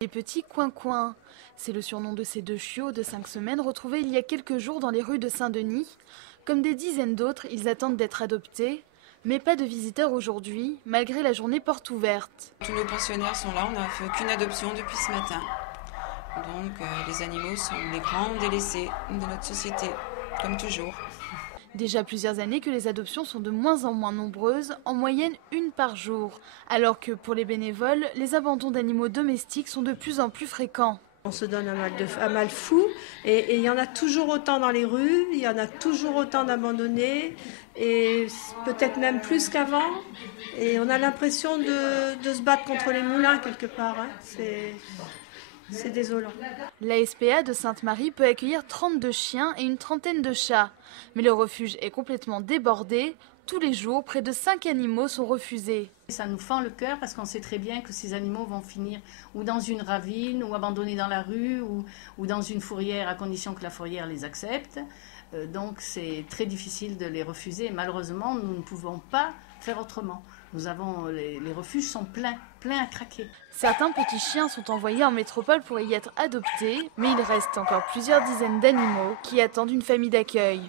Les petits coins-coins, c'est le surnom de ces deux chiots de 5 semaines retrouvés il y a quelques jours dans les rues de Saint-Denis. Comme des dizaines d'autres, ils attendent d'être adoptés. Mais pas de visiteurs aujourd'hui, malgré la journée porte ouverte. Tous nos pensionnaires sont là, on n'a fait aucune adoption depuis ce matin. Donc les animaux sont les grands délaissés de notre société, comme toujours. Déjà plusieurs années que les adoptions sont de moins en moins nombreuses, en moyenne 1 par jour. Alors que pour les bénévoles, les abandons d'animaux domestiques sont de plus en plus fréquents. On se donne un mal fou et il y en a toujours autant dans les rues, il y en a toujours autant d'abandonnés et peut-être même plus qu'avant. Et on a l'impression de se battre contre les moulins quelque part. C'est désolant. La SPA de Sainte-Marie peut accueillir 32 chiens et une trentaine de chats. Mais le refuge est complètement débordé. Tous les jours, près de 5 animaux sont refusés. Ça nous fend le cœur parce qu'on sait très bien que ces animaux vont finir ou dans une ravine, ou abandonnés dans la rue, ou dans une fourrière à condition que la fourrière les accepte. Donc c'est très difficile de les refuser. Malheureusement, nous ne pouvons pas faire autrement. Les refuges sont pleins à craquer. Certains petits chiens sont envoyés en métropole pour y être adoptés, mais il reste encore plusieurs dizaines d'animaux qui attendent une famille d'accueil.